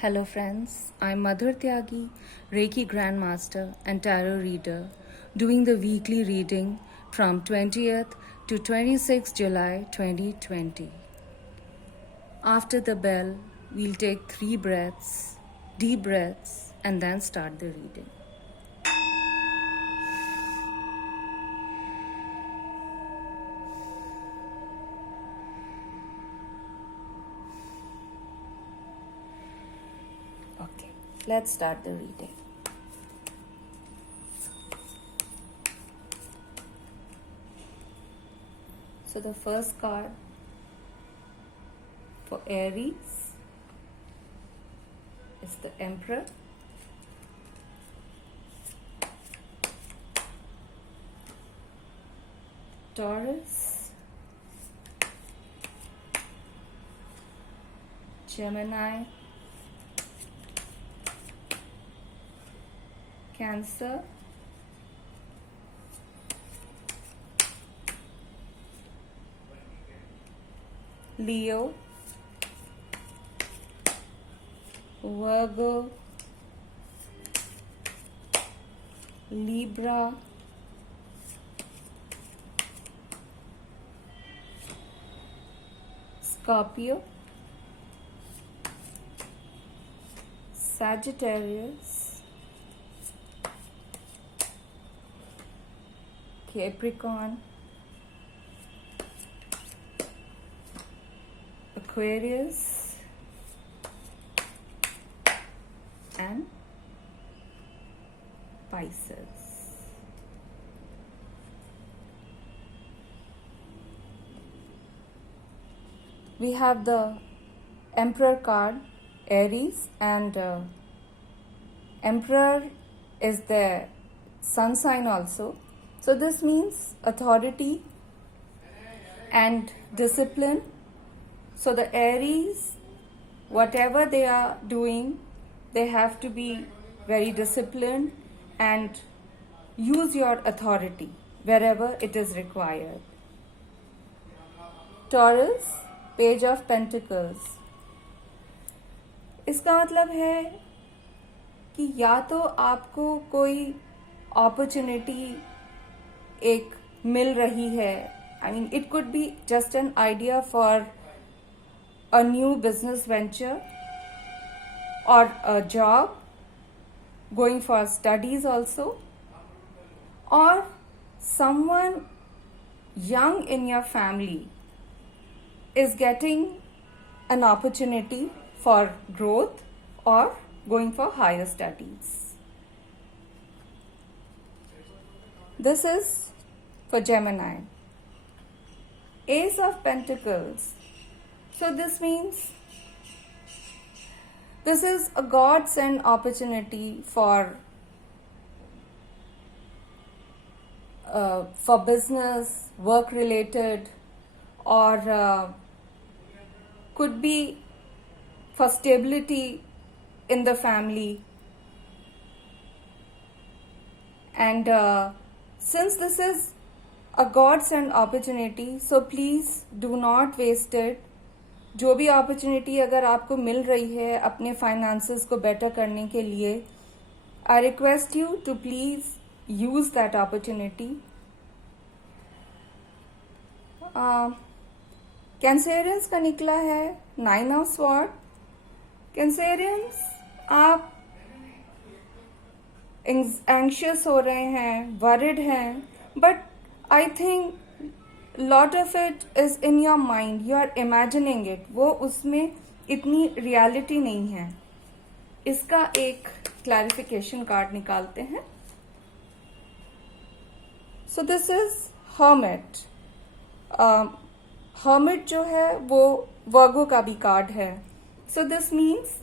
Hello friends, I'm Madhur Tyagi, Reiki Grandmaster and Tarot Reader, doing the weekly reading from 20th to 26th July 2020. After the bell, we'll take 3 breaths, deep breaths, and then start the reading. Okay, let's start the reading. So the first card for Aries is the Emperor. Taurus, Gemini, Cancer, Leo, Virgo, Libra, Scorpio, Sagittarius, Capricorn, Aquarius, and Pisces. We have the Emperor card, Aries, and Emperor is the sun sign also. So this means authority and discipline. So the Aries, whatever they are doing, they have to be very disciplined and use your authority wherever it is required. Taurus, Page of Pentacles. इसका मतलब है कि या तो आपको कोई opportunity एक मिल रही है. I mean, it could be just an idea for a new business venture or a job, going for studies also, or someone young in your family is getting an opportunity for growth or going for higher studies. This is for Gemini. Ace of Pentacles. So this means this is a godsend opportunity for business, work related, or could be for stability in the family. And since this is a godsend opportunity, so please do not waste it. जो भी opportunity अगर आपको मिल रही है अपने finances को better करने के लिए, I request you to please use that opportunity. Cancerians का निकला है 9 ऑफ स्वॉर्ड. कैंसेरियंस, आप एंग्शियस हो रहे हैं, वरिड हैं, but I think lot of it is in your mind. You are imagining it. वो उसमें इतनी reality नहीं है. इसका एक clarification card निकालते हैं. So this is Hermit. Hermit जो है वो Virgo का भी कार्ड है. So this means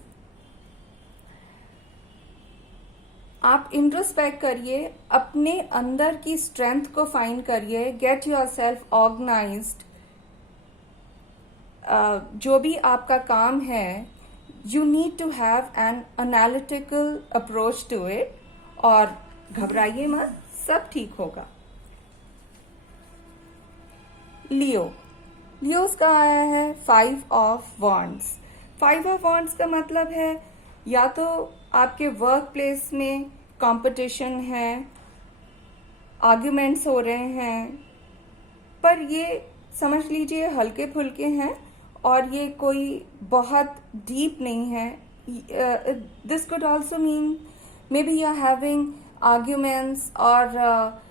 आप इंट्रोस्पेक्ट करिए, अपने अंदर की स्ट्रेंथ को फाइंड करिए, गेट योर सेल्फ ऑर्गेनाइज्ड. जो भी आपका काम है, you need to have an analytical approach to it, और घबराइए मत, सब ठीक होगा. लियोस का आया है 5 ऑफ वॉन्ड्स. 5 ऑफ वॉन्ड्स का मतलब है या तो आपके वर्क प्लेस में कंपटीशन है, आर्ग्यूमेंट्स हो रहे हैं, पर ये समझ लीजिए हल्के फुल्के हैं और ये कोई बहुत डीप नहीं है. This could also mean may be you are having arguments और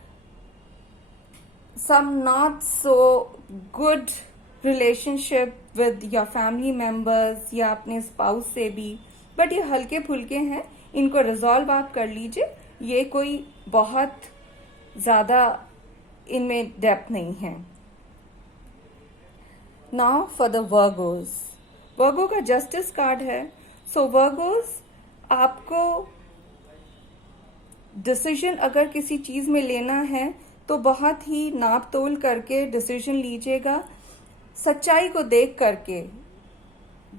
some not so good relationship with your family members या अपने spouse से भी, बट ये हल्के फुल्के हैं, इनको रिजॉल्व आप कर लीजिए. ये कोई बहुत ज़्यादा इनमें डेप्थ नहीं है. Now for the Virgos. Virgo का जस्टिस कार्ड है. सो वर्गोज, आपको डिसीजन अगर किसी चीज़ में लेना है तो बहुत ही नाप तोल करके डिसीजन लीजिएगा. सच्चाई को देख करके,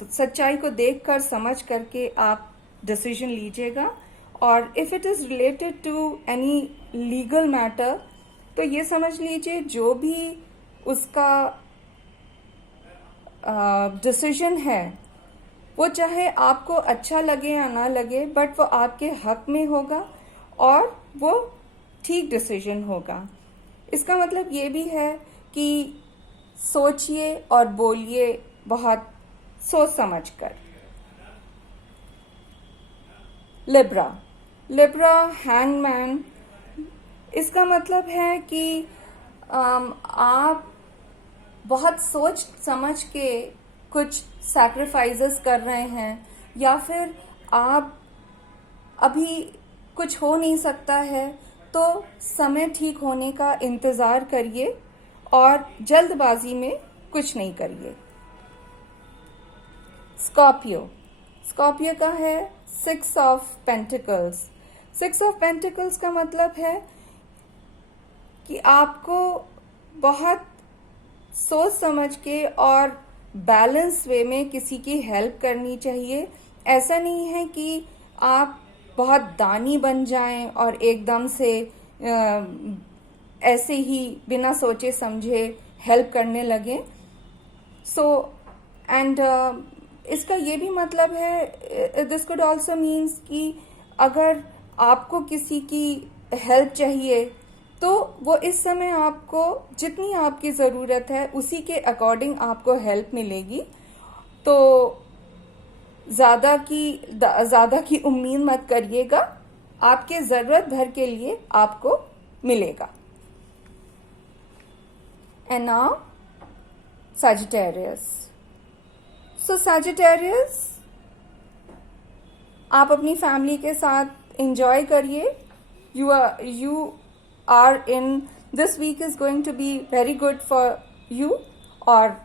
सच्चाई को देखकर समझ करके आप डिसीजन लीजिएगा. और if it is related to any legal matter तो ये समझ लीजिए जो भी उसका डिसीजन है वो चाहे आपको अच्छा लगे या ना लगे, बट वो आपके हक में होगा और वो ठीक डिसीजन होगा. इसका मतलब ये भी है कि सोचिए और बोलिए बहुत सोच समझ कर. लिब्रा. Libra hangman. इसका मतलब है कि आप बहुत सोच समझ के कुछ सैक्रिफाइसेस कर रहे हैं, या फिर आप अभी कुछ हो नहीं सकता है तो समय ठीक होने का इंतज़ार करिए और जल्दबाजी में कुछ नहीं करिए. स्कॉर्पियो. स्कॉर्पियो का है 6 ऑफ पेंटिकल्स. 6 ऑफ पेंटिकल्स का मतलब है कि आपको बहुत सोच समझ के और बैलेंस वे में किसी की हेल्प करनी चाहिए. ऐसा नहीं है कि आप बहुत दानी बन जाएं और एकदम से ऐसे ही बिना सोचे समझे हेल्प करने लगें. सो एंड इसका ये भी मतलब है, दिस कुड ऑल्सो मीन्स कि अगर आपको किसी की हेल्प चाहिए तो वो इस समय आपको जितनी आपकी ज़रूरत है उसी के अकॉर्डिंग आपको हेल्प मिलेगी. तो ज़्यादा की उम्मीद मत करिएगा, आपके ज़रूरत भर के लिए आपको मिलेगा. And now Sagittarius. So Sagittarius, आप अपनी फैमिली के साथ एंजॉय करिए. You are in this week is going to be very good for you, और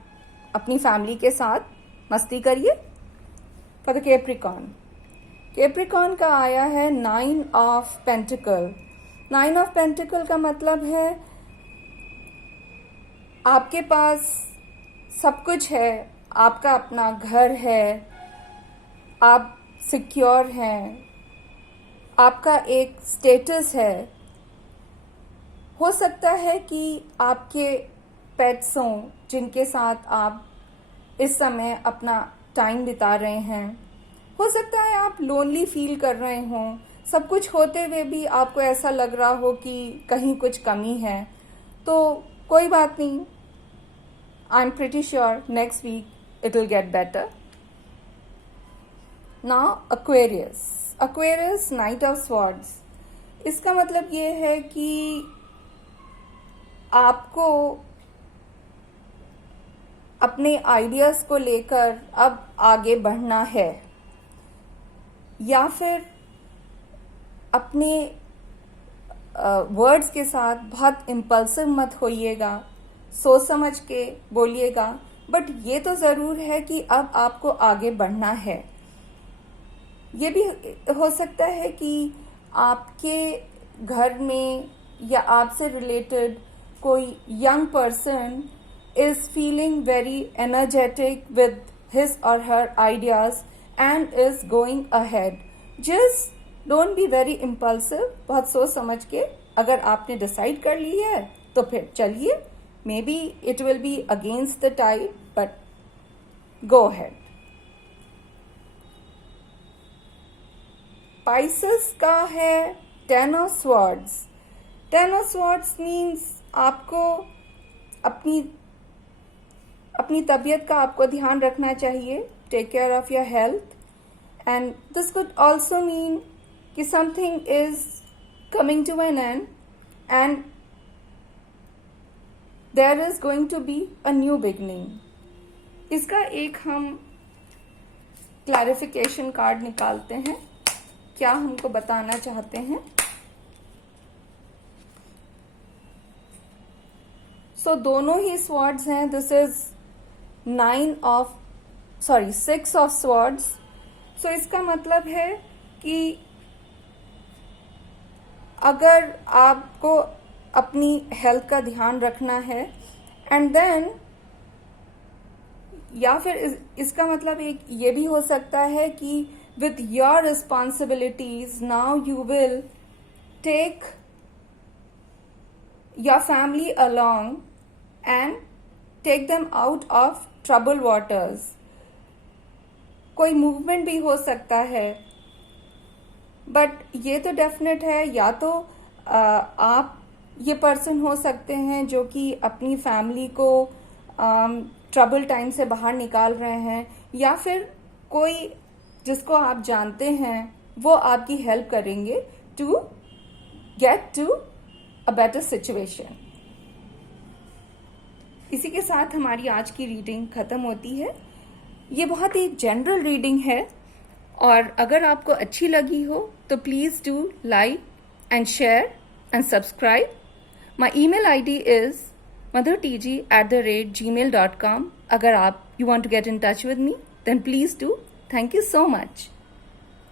अपनी फैमिली के साथ मस्ती करिए. For the Capricorn. कैप्रिकॉर्न का आया है 9 ऑफ पेंटिकल. 9 ऑफ पेंटिकल का मतलब है आपके पास सब कुछ है, आपका अपना घर है, आप सिक्योर हैं, आपका एक स्टेटस है. हो सकता है कि आपके पेट्स हों जिनके साथ आप इस समय अपना टाइम बिता रहे हैं. हो सकता है आप लोनली फील कर रहे हों. सब कुछ होते हुए भी आपको ऐसा लग रहा हो कि कहीं कुछ कमी है. तो कोई बात नहीं, I am pretty sure next week it will get better. Now Aquarius. Aquarius, knight of swords. इसका मतलब ये है कि आपको अपने आइडियाज़ को लेकर अब आगे बढ़ना है, या फिर अपने वर्ड्स के साथ बहुत इम्पल्सिव मत होइएगा, सोच समझ के बोलिएगा. बट ये तो ज़रूर है कि अब आपको आगे बढ़ना है. ये भी हो सकता है कि आपके घर में या आपसे रिलेटेड कोई young person is feeling very energetic with his or her ideas and is going ahead. Just don't be very impulsive. बहुत सोच समझ के अगर आपने डिसाइड कर ली है तो फिर चलिए. Maybe it will be against the tide, but go ahead. Pisces का है 10 of swords. 10 of swords means आपको अपनी तबीयत का आपको ध्यान रखना चाहिए, take care of your health. And this could also mean कि something is coming to an end and there is going to be a new beginning. इसका एक हम क्लैरिफिकेशन कार्ड निकालते हैं, क्या हमको बताना चाहते हैं। सो दोनों ही स्वॉर्ड्स हैं। This is 6 of swords. So इसका मतलब है कि अगर आपको अपनी हेल्थ का ध्यान रखना है एंड देन, या फिर इसका मतलब एक ये भी हो सकता है कि with your responsibilities now you will take your family along and take them out of trouble waters. कोई मूवमेंट भी हो सकता है, बट ये तो डेफिनेट है, या तो आप ये पर्सन हो सकते हैं जो कि अपनी फैमिली को ट्रबल टाइम से बाहर निकाल रहे हैं, या फिर कोई जिसको आप जानते हैं वो आपकी हेल्प करेंगे to get to a better situation. इसी के साथ हमारी आज की रीडिंग खत्म होती है। ये बहुत ही जनरल रीडिंग है, और अगर आपको अच्छी लगी हो तो please do like and share and subscribe. My email ID is mothertg@gmail.com. अगर आप you want to get in touch with me, then please do. Thank you so much.